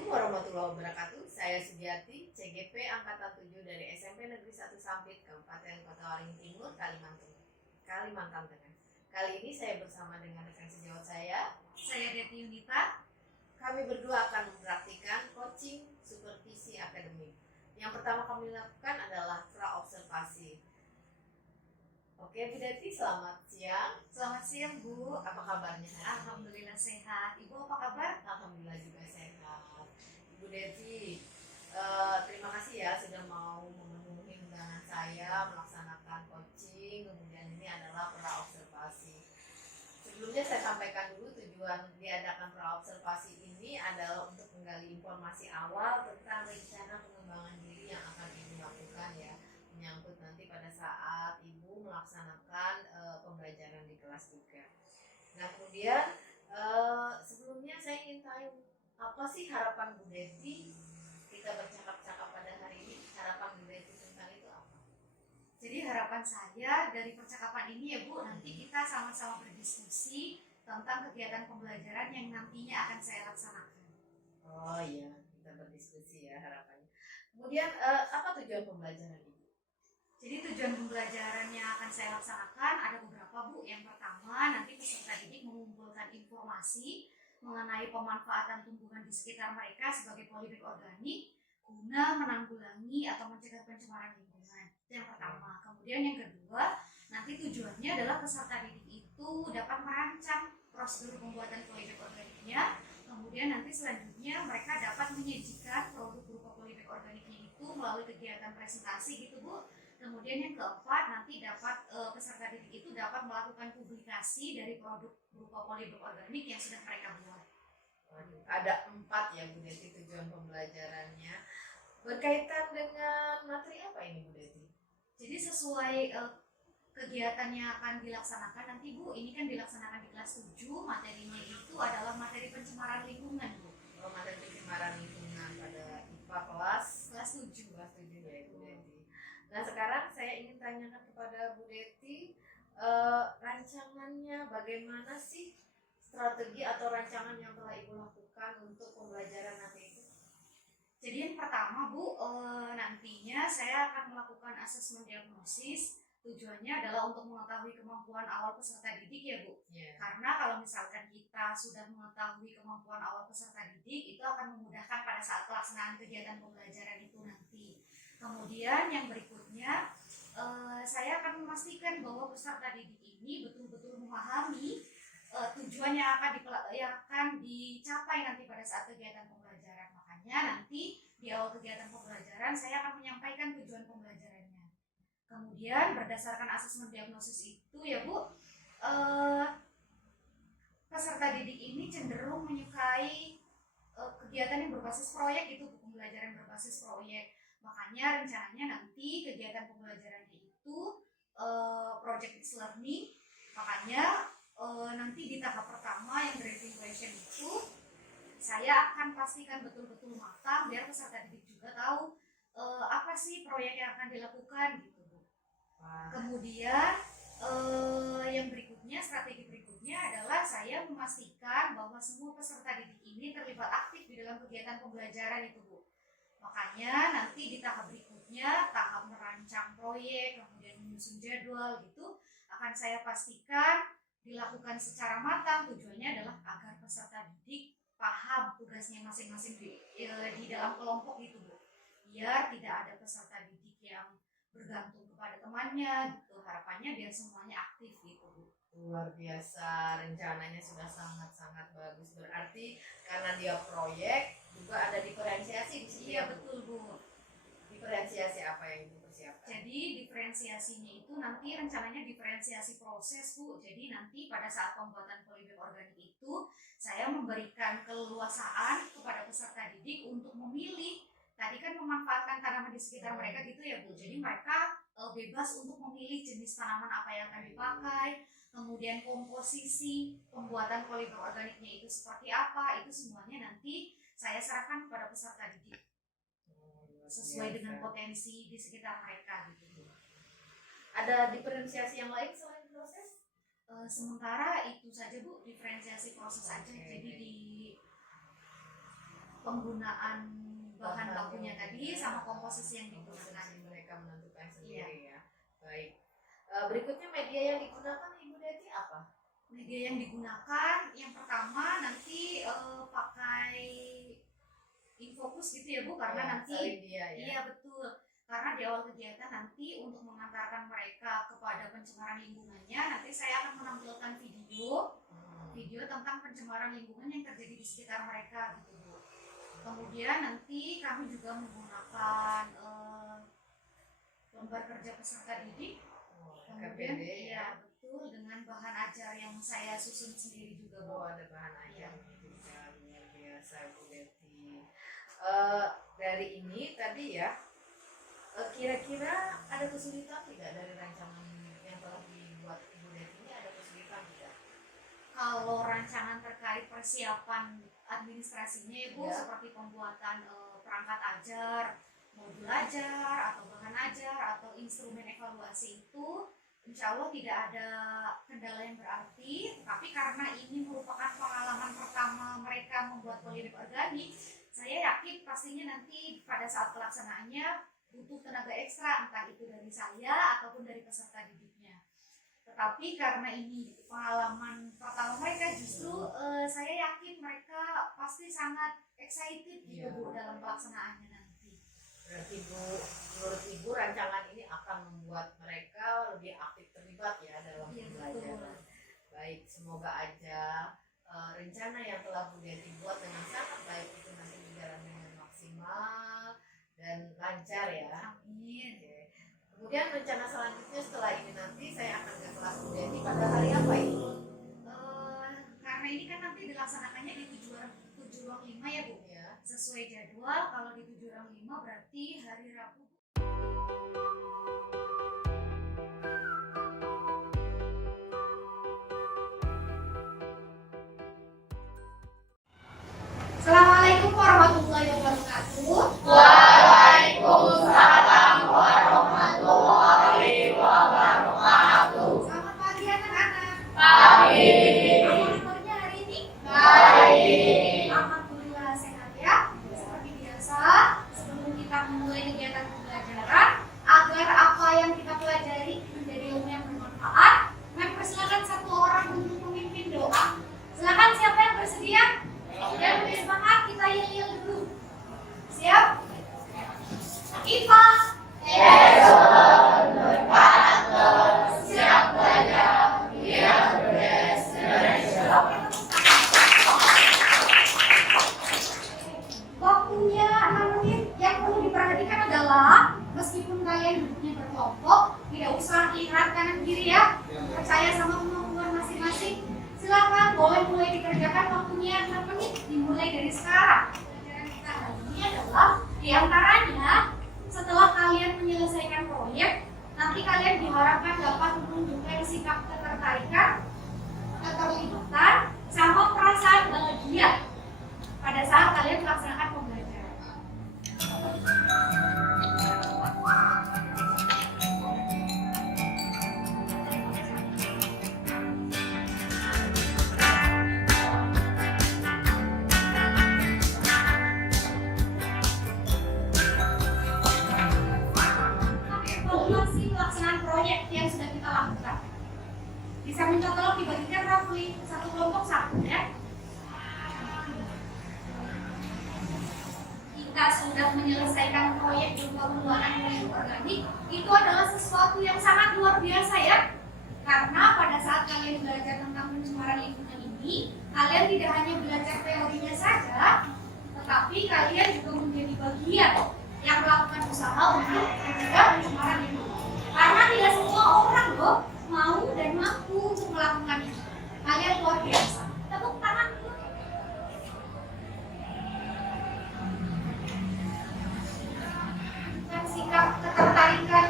Assalamualaikum warahmatullahi wabarakatuh. Saya Sugiati, CGP Angkatan 7 dari SMP Negeri 1 Sampit, Kabupaten Kota Waringin Timur, Kalimantan Tengah. Kali ini saya bersama dengan rekan sejawat saya Deti Yunita. Kami berdua akan mempraktikkan coaching supervisi akademik. Yang pertama kami lakukan adalah pra-observasi. Oke, Bu Deti, selamat siang. Selamat siang, Bu. Apa kabarnya? Alhamdulillah sehat. Ibu apa kabar? Alhamdulillah juga sehat. Bu Deti, terima kasih ya sudah mau memenuhi undangan saya melaksanakan coaching. Kemudian ini adalah pra-observasi. Sebelumnya saya sampaikan dulu tujuan diadakan pra-observasi ini adalah untuk menggali informasi awal tentang rencana pengembangan diri yang akan Ibu lakukan ya, menyangkut nanti pada saat Ibu melaksanakan pembelajaran di kelas juga. Nah, kemudian sebelumnya saya ingin tahu apa sih harapan Bu Deti kita bercakap-cakap pada hari ini? Harapan Bu Deti tentang itu apa? Jadi harapan saya dari percakapan ini ya Bu, nanti kita sama-sama berdiskusi tentang kegiatan pembelajaran yang nantinya akan saya laksanakan. Oh iya, kita berdiskusi ya harapannya. Kemudian apa tujuan pembelajaran Ibu? Jadi tujuan pembelajaran yang akan saya laksanakan ada beberapa Bu. Yang pertama, nanti peserta didik mengumpulkan informasi mengenai pemanfaatan tumbuhan di sekitar mereka sebagai polibag organik guna menanggulangi atau mencegah pencemaran lingkungan. Itu yang pertama. Kemudian yang kedua, nanti tujuannya adalah peserta didik itu dapat merancang prosedur pembuatan polibag organiknya. Kemudian nanti selanjutnya mereka dapat menyajikan produk berupa polibag organiknya itu melalui kegiatan presentasi gitu Bu. Kemudian yang keempat, nanti dapat peserta didik itu dapat melakukan publikasi dari produk berupa polibag organik yang sudah mereka buat. Ada 4 ya Bu Deti tujuan pembelajarannya. Berkaitan dengan materi apa ini Bu Deti? Jadi sesuai kegiatan yang akan dilaksanakan nanti Bu, ini kan dilaksanakan di kelas 7, materinya itu adalah materi pencemaran lingkungan Bu. Oh, materi pencemaran lingkungan pada IPA kelas 7. Kelas 7 ya Bu Deti. Nah, sekarang saya ingin tanyakan kepada Bu Deti, rancangannya bagaimana sih, strategi atau rancangan yang telah Ibu lakukan untuk pembelajaran nanti itu? Jadi yang pertama Bu, nantinya saya akan melakukan asesmen diagnosis. Tujuannya adalah untuk mengetahui kemampuan awal peserta didik ya Bu. Yeah. Karena kalau misalkan kita sudah mengetahui kemampuan awal peserta didik, itu akan memudahkan pada saat pelaksanaan kegiatan pembelajaran itu nanti. Kemudian yang berikutnya, saya akan memastikan bahwa peserta didik ini betul-betul memahami tujuan yang akan dicapai nanti pada saat kegiatan pembelajaran. Makanya nanti di awal kegiatan pembelajaran saya akan menyampaikan tujuan pembelajarannya. Kemudian berdasarkan asesmen diagnosis itu ya Bu, peserta didik ini cenderung menyukai kegiatan yang berbasis proyek itu, pembelajaran berbasis proyek. Makanya rencananya nanti kegiatan pembelajarannya itu project-based learning. Makanya nanti di tahap pertama yang driving question itu saya akan pastikan betul-betul matang biar peserta didik juga tahu apa sih proyek yang akan dilakukan gitu Bu. Kemudian yang berikutnya, strategi berikutnya adalah saya memastikan bahwa semua peserta didik ini terlibat aktif di dalam kegiatan pembelajaran itu Bu. Makanya nanti di tahap berikutnya, tahap merancang proyek, kemudian menyusun jadwal gitu, akan saya pastikan dilakukan secara matang. Tujuannya adalah agar peserta didik paham tugasnya masing-masing di dalam kelompok itu Bu. Biar tidak ada peserta didik yang bergantung kepada temannya gitu. Harapannya biar semuanya aktif gitu Bu. Luar biasa, rencananya sudah sangat-sangat bagus. Berarti karena dia proyek juga ada diferensiasi di sini. Iya betul Bu. Diferensiasi apa yang dipersiapkan? Jadi diferensiasinya itu nanti rencananya diferensiasi proses Bu. Jadi nanti pada saat pembuatan polybag organik itu saya memberikan keleluasaan kepada peserta didik untuk memilih. Tadi kan memanfaatkan tanaman di sekitar mereka gitu ya Bu. Jadi mereka bebas untuk memilih jenis tanaman apa yang akan dipakai, kemudian komposisi pembuatan polybag organiknya itu seperti apa, itu semuanya nanti saya serahkan kepada peserta didik sesuai dengan potensi di sekitar mereka gitu. Ada diferensiasi yang lain selain proses? Sementara itu saja Bu, diferensiasi proses aja. Jadi di penggunaan bahan bakunya tadi sama komposisi yang digunakan. Komposisi mereka menentukan sendiri ya. Baik. Berikutnya media yang digunakan Ibu Deti apa? Media yang digunakan yang pertama nanti pakai infocus gitu ya Bu, karena nanti dia, ya. iya betul, karena di awal kegiatan nanti untuk mengantarkan mereka kepada pencemaran lingkungannya, nanti saya akan menampilkan video tentang pencemaran lingkungan yang terjadi di sekitar mereka gitu Bu. Kemudian nanti kami juga menggunakan lembar kerja peserta didik. Kemudian iya betul, dengan bahan ajar yang saya susun sendiri juga Bu. Ada bahan ajar juga, luar biasa Bu Deti. Dari ini tadi ya, kira-kira ada kesulitan tidak dari rancangan yang telah dibuat Ibu Deti ini, ada kesulitan tidak? Kalau rancangan terkait persiapan administrasinya ya Bu, seperti pembuatan perangkat ajar, modul ajar, atau bahan ajar, atau instrumen evaluasi itu insya Allah tidak ada kendala yang berarti. Tapi karena ini merupakan pengalaman pertama mereka membuat polimer organik, saya yakin pastinya nanti pada saat pelaksanaannya butuh tenaga ekstra, entah itu dari saya ataupun dari peserta didiknya. Tetapi karena ini pengalaman pertama mereka, justru saya yakin mereka pasti sangat excited gitu Bu dalam pelaksanaannya nanti. Berarti Bu, menurut Ibu rancangan ini akan membuat mereka lebih aktif terlibat ya dalam pembelajaran. Baik, semoga aja rencana yang telah Bu Deti buat dengan sangat baik itu nanti berjalan dengan maksimal dan lancar ya. Amin. Kemudian rencana selanjutnya setelah ini nanti saya akan ke kelas Bu Deti pada hari apa ini? Karena ini kan nanti dilaksanakannya di 7 ruang 5 ya Bu. Sesuai jadwal, kalau di 7 ruang 5 berarti hari Rabu. Assalamualaikum warahmatullahi wabarakatuh. Waalaikumsalam warahmatullahi wabarakatuh. Selamat pagi anak-anak. Pagi. Apa kabarnya hari ini? Baik. Alhamdulillah sehat ya. Seperti biasa, sebelum kita memulai kegiatan pembelajaran, agar apa yang kita pelajari menjadi ilmu yang bermanfaat, kami persilakan satu orang untuk memimpin doa. Silakan, siapa yang bersedia? Dan lebih semangat, kita yel-yel dulu. Siap? Ipa. Siap belajar, biar Waktunya 6 menit. Yang perlu diperhatikan adalah meskipun kalian duduknya berkelompok, tidak usah lihat kanan kiri ya. Percaya sama kemampuan masing-masing. Silakan, boleh mulai dikerjakan, waktunya 6 menit, dimulai dari sekarang. Pelajaran kita hari ini adalah diantaranya setelah kalian menyelesaikan proyek, nanti kalian diharapkan dapat menunjukkan sikap ketertarikan, keterlibatan, sama perasaan bahagia pada saat kalian melaksanakan pembelajaran. Evaluasi pelaksanaan proyek yang sudah kita lakukan. Bisa minta tolong dibagikan roughly satu kelompok satu ya. Kita sudah menyelesaikan proyek berupa pembuatan polimer organik, itu adalah sesuatu yang sangat luar biasa ya. Karena pada saat kalian belajar tentang pencemaran lingkungan ini, kalian tidak hanya belajar teorinya saja, tetapi kalian juga menjadi bagian yang melakukan usaha untuk mencegah pencemaran lingkungan. Karena tidak semua orang loh mau dan mampu untuk melakukannya. Kalian luar biasa. Tepuk tangan dulu. Sikap ketertarikan,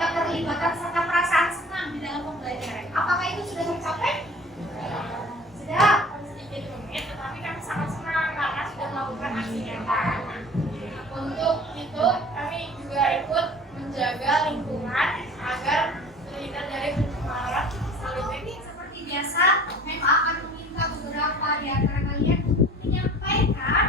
keterlibatan serta perasaan senang di dalam pembelajaran. Apakah itu sudah tercapai? Sudah. sedikit rumit, tetapi kami sangat senang karena sudah melakukan aksi nyata. Untuk itu, kami juga ikut menjaga lingkungan agar terhindar dari pencemaran. Seperti biasa, memang akan meminta beberapa di antara kalian untuk menyampaikan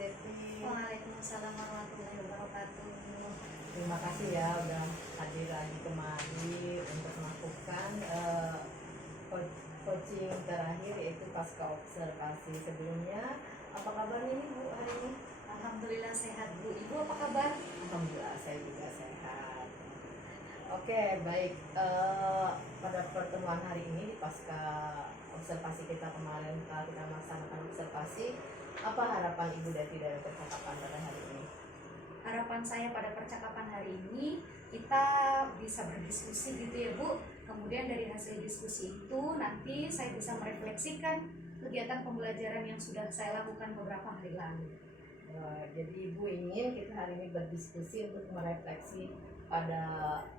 Deti. Waalaikumsalam warahmatullahi wabarakatuh. Terima kasih ya udah hadir lagi kemari untuk melakukan coaching terakhir yaitu pasca observasi. Sebelumnya apa kabar ini Bu hari ini? Alhamdulillah sehat Bu. Ibu apa kabar? Alhamdulillah saya juga sehat. Oke baik, pada pertemuan hari ini di pasca observasi kita kemarin kita melaksanakan observasi, apa harapan Ibu Deti dari percakapan pada hari ini? Harapan saya pada percakapan hari ini kita bisa berdiskusi gitu ya Bu. Kemudian dari hasil diskusi itu nanti saya bisa merefleksikan kegiatan pembelajaran yang sudah saya lakukan beberapa hari lalu. Jadi Ibu ingin kita hari ini berdiskusi untuk merefleksi pada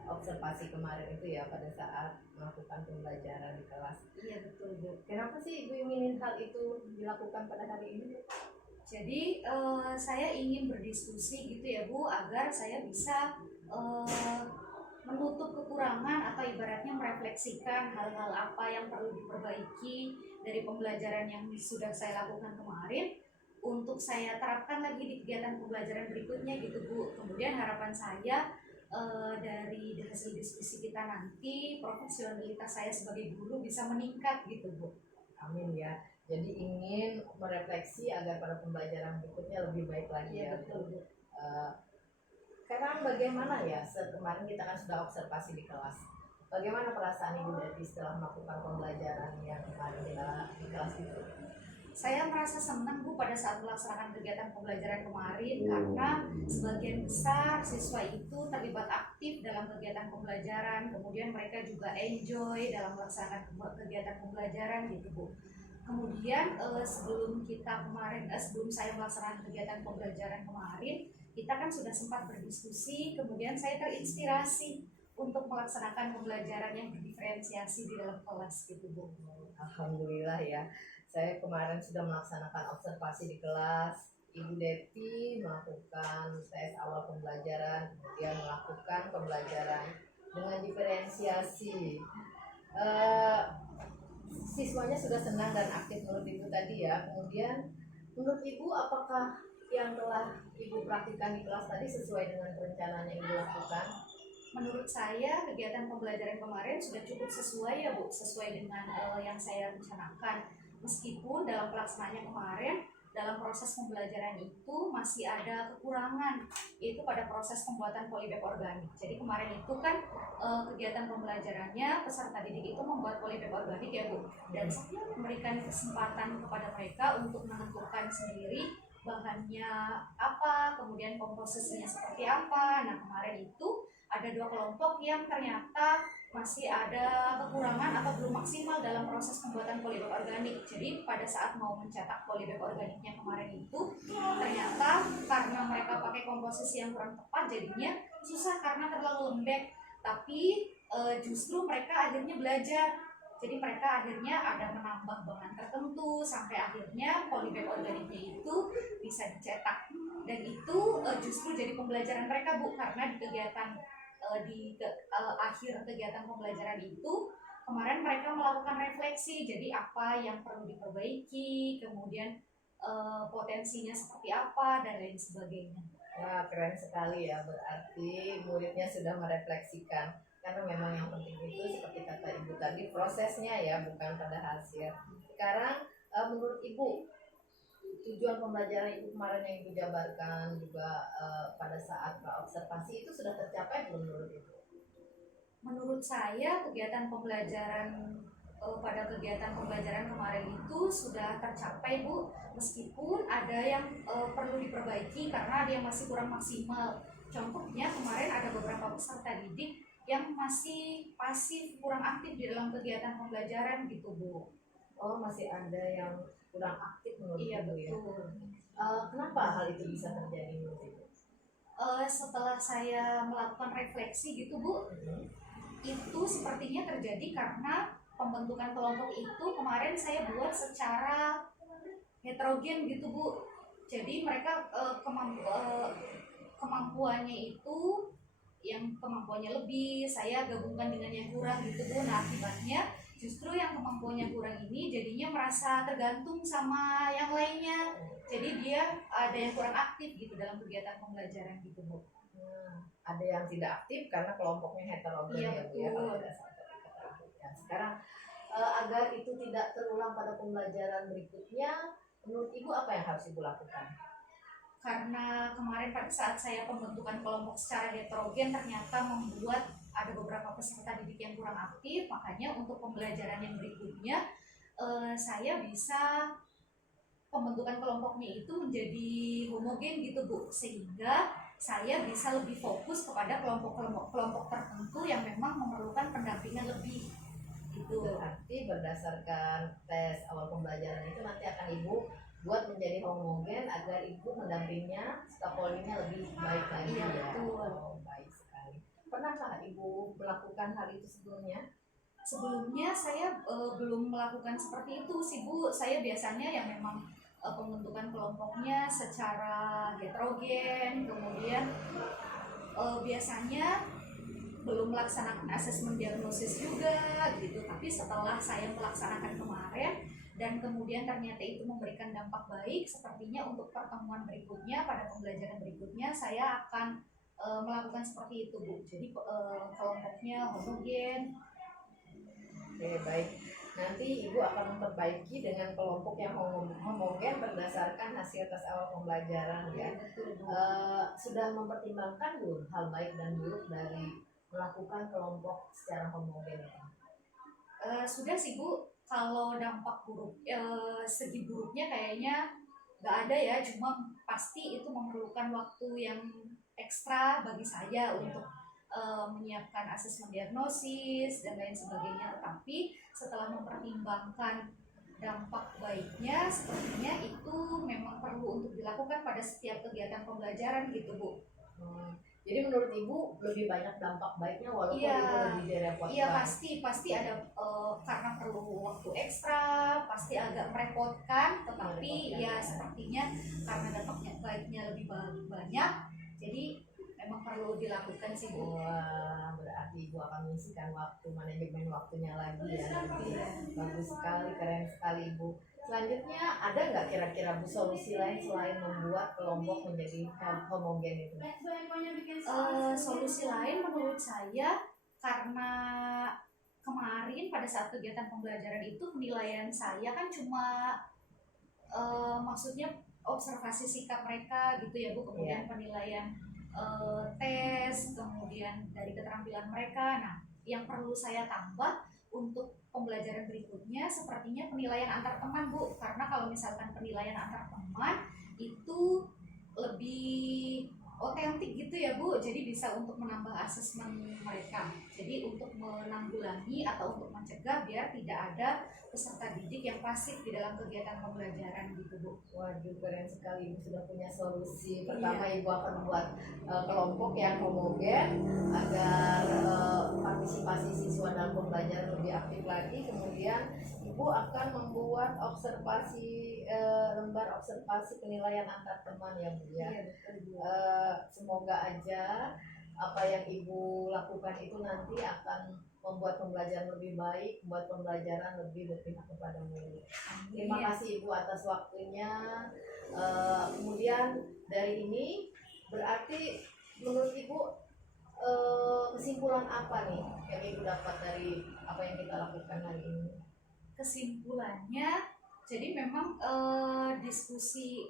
observasi kemarin itu ya, pada saat melakukan pembelajaran di kelas. Iya betul Bu. Kenapa sih Ibu ingin hal itu dilakukan pada hari ini? Jadi saya ingin berdiskusi gitu ya Bu, agar saya bisa menutup kekurangan atau ibaratnya merefleksikan hal-hal apa yang perlu diperbaiki dari pembelajaran yang sudah saya lakukan kemarin untuk saya terapkan lagi di kegiatan pembelajaran berikutnya gitu Bu. Kemudian harapan saya dari hasil diskusi kita nanti profesionalitas saya sebagai guru bisa meningkat gitu Bu. Amin ya. Jadi ingin merefleksi agar pada pembelajaran berikutnya lebih baik lagi ya. Betul Bu. Sekarang bagaimana ya? Kemarin kita kan sudah observasi di kelas. Bagaimana perasaan Ibu Deti setelah melakukan pembelajaran yang kemarin di kelas itu? Saya merasa senang Bu pada saat melaksanakan kegiatan pembelajaran kemarin karena sebagian besar siswa itu terlibat aktif dalam kegiatan pembelajaran, kemudian mereka juga enjoy dalam melaksanakan kegiatan pembelajaran gitu Bu. Kemudian sebelum saya melaksanakan kegiatan pembelajaran kemarin, kita kan sudah sempat berdiskusi, kemudian saya terinspirasi untuk melaksanakan pembelajaran yang berdiferensiasi di dalam kelas gitu Bu. Alhamdulillah ya. Saya kemarin sudah melaksanakan observasi di kelas. Ibu Deti melakukan tes awal pembelajaran, kemudian melakukan pembelajaran dengan diferensiasi. Siswanya sudah senang dan aktif menurut Ibu tadi ya. Kemudian menurut Ibu apakah yang telah Ibu praktikkan di kelas tadi sesuai dengan perencanaan yang Ibu lakukan? Menurut saya kegiatan pembelajaran kemarin sudah cukup sesuai ya Bu, sesuai dengan yang saya rencanakan. Meskipun dalam pelaksanaannya kemarin, dalam proses pembelajaran itu masih ada kekurangan, yaitu pada proses pembuatan polybag organik. Jadi kemarin itu kan kegiatan pembelajarannya peserta didik itu membuat polybag organik ya Bu, dan saya memberikan kesempatan kepada mereka untuk menentukan sendiri bahannya apa, kemudian komposisinya seperti apa. Nah kemarin itu ada 2 kelompok yang ternyata masih ada kekurangan atau belum maksimal dalam proses pembuatan polybag organik. Jadi pada saat mau mencetak polybag organiknya kemarin itu ternyata karena mereka pakai komposisi yang kurang tepat, jadinya susah karena terlalu lembek. Tapi justru mereka akhirnya belajar. Jadi mereka akhirnya ada menambah bahan tertentu sampai akhirnya polybag organiknya itu bisa dicetak. Dan itu justru jadi pembelajaran mereka Bu, karena di kegiatan akhir kegiatan pembelajaran itu kemarin mereka melakukan refleksi, jadi apa yang perlu diperbaiki, kemudian potensinya seperti apa dan lain sebagainya. Wah keren sekali ya, berarti muridnya sudah merefleksikan, karena memang yang penting itu seperti kata Ibu tadi prosesnya ya, bukan pada hasil. Sekarang menurut Ibu tujuan pembelajaran Ibu kemarin yang Ibu jabarkan juga pada saat observasi itu sudah tercapai belum menurut Ibu? Menurut saya kegiatan pembelajaran pada kegiatan pembelajaran kemarin itu sudah tercapai Bu, meskipun ada yang perlu diperbaiki karena ada yang masih kurang maksimal. Contohnya kemarin ada beberapa peserta didik yang masih pasif, kurang aktif di dalam kegiatan pembelajaran gitu Bu. Oh masih ada yang kurang aktif menurut Iya Ibu betul. ya. Kenapa hal itu bisa terjadi menurut Ibu? Setelah saya melakukan refleksi gitu Bu, itu sepertinya terjadi karena pembentukan kelompok itu kemarin saya buat secara heterogen gitu Bu. Jadi mereka kemampuannya itu yang kemampuannya lebih saya gabungkan dengan yang kurang gitu Bu. Nah akibatnya justru yang kemampuannya kurang ini jadinya merasa tergantung sama yang lainnya. Jadi dia ada yang kurang aktif gitu dalam kegiatan pembelajaran gitu Bu. Ada yang tidak aktif karena kelompoknya heterogen Iya, ya Bu ya, kalau betul. tidak salah tadi kata Ibu. Dan sekarang agar itu tidak terulang pada pembelajaran berikutnya, menurut Ibu apa yang harus Ibu lakukan? Karena kemarin pada saat saya pembentukan kelompok secara heterogen ternyata membuat ada beberapa peserta didik yang kurang aktif, makanya untuk pembelajaran yang berikutnya saya bisa pembentukan kelompoknya itu menjadi homogen gitu Bu, sehingga saya bisa lebih fokus kepada kelompok tertentu yang memang memerlukan pendampingan lebih gitu. Berarti berdasarkan tes awal pembelajaran itu nanti akan Ibu buat menjadi homogen agar Ibu mendampingnya, scaffoldingnya lebih baik lagi Iya, ya. betul. Oh, baik sekali. Pernahkah Ibu melakukan hal itu sebelumnya? Sebelumnya saya belum melakukan seperti itu sih Bu. Saya biasanya yang memang pembentukan kelompoknya secara heterogen, kemudian biasanya belum melaksanakan asesmen diagnosis juga gitu. Tapi setelah saya melaksanakan kemarin dan kemudian ternyata itu memberikan dampak baik, sepertinya untuk pertemuan berikutnya pada pembelajaran berikutnya saya akan melakukan seperti itu Bu. Jadi kelompoknya homogen. Oke, baik. Nanti Ibu akan memperbaiki dengan kelompok yang homogen berdasarkan hasil tes awal pembelajaran ya. Betul Bu. Sudah mempertimbangkan belum hal baik dan buruk dari melakukan kelompok secara homogen itu? Sudah sih Bu, kalau dampak buruk segi buruknya kayaknya nggak ada ya, cuma pasti itu memerlukan waktu yang ekstra bagi saya untuk menyiapkan asesmen diagnosis dan lain sebagainya. Tetapi setelah mempertimbangkan dampak baiknya, sepertinya itu memang perlu untuk dilakukan pada setiap kegiatan pembelajaran gitu Bu. Jadi menurut Ibu lebih banyak dampak baiknya walaupun Iya. Ibu lebih direpotkan. Iya pasti ada karena perlu waktu ekstra, pasti agak merepotkan, tetapi ya sepertinya karena dampaknya baiknya lebih banyak, jadi memang perlu dilakukan sih Bu. Wah, berarti Ibu akan mengisikan waktu, manajemen waktunya lagi ya nanti. Bagus sekali, keren sekali Ibu. Selanjutnya ada nggak kira-kira Bu solusi lain selain membuat kelompok menjadi homogen itu? Solusi lain menurut saya, karena kemarin pada saat kegiatan pembelajaran itu penilaian saya kan cuma maksudnya observasi sikap mereka gitu ya Bu, kemudian penilaian tes, kemudian dari keterampilan mereka. Nah, yang perlu saya tambah untuk pembelajaran berikutnya sepertinya penilaian antar teman Bu, karena kalau misalkan penilaian antar teman itu lebih otentik gitu ya Bu, jadi bisa untuk menambah asesmen mereka, jadi untuk menanggulangi atau untuk mencegah biar tidak ada peserta didik yang pasif di dalam kegiatan pembelajaran gitu Bu. Waduh, keren sekali Ibu sudah punya solusi. Pertama Ibu akan membuat kelompok yang homogen agar partisipasi siswa dalam pembelajaran lebih aktif lagi. Kemudian Ibu akan membuat observasi lembar observasi penilaian antar teman ya Bu ya. Iya, betul Bu. Semoga aja apa yang Ibu lakukan itu nanti akan membuat pembelajaran lebih baik, membuat pembelajaran lebih berpihak kepada murid. Terima kasih Ibu atas waktunya. Kemudian dari ini berarti menurut Ibu kesimpulan apa nih yang Ibu dapat dari apa yang kita lakukan hari ini? Kesimpulannya, jadi memang diskusi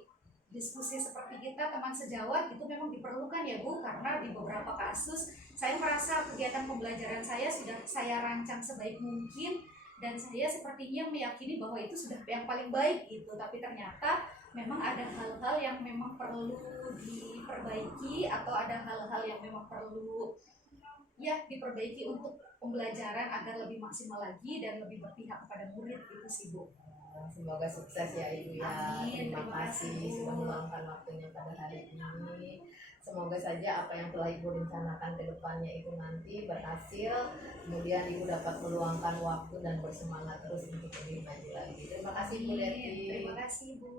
seperti kita teman sejawat itu memang diperlukan ya Bu, karena di beberapa kasus saya merasa kegiatan pembelajaran saya sudah saya rancang sebaik mungkin dan saya sepertinya meyakini bahwa itu sudah yang paling baik gitu, tapi ternyata memang ada hal-hal yang memang perlu diperbaiki atau ada hal-hal yang memang perlu ya diperbaiki untuk pembelajaran agar lebih maksimal lagi dan lebih berpihak kepada murid gitu sih Bu. Semoga sukses ya Ibu ya. Amin. Terima kasih sudah meluangkan waktunya pada hari ini. Semoga saja apa yang telah Ibu rencanakan ke depannya itu nanti berhasil. Kemudian Ibu dapat meluangkan waktu dan bersemangat terus untuk lebih maju lagi. Terima kasih Bu Leti. Terima kasih Bu.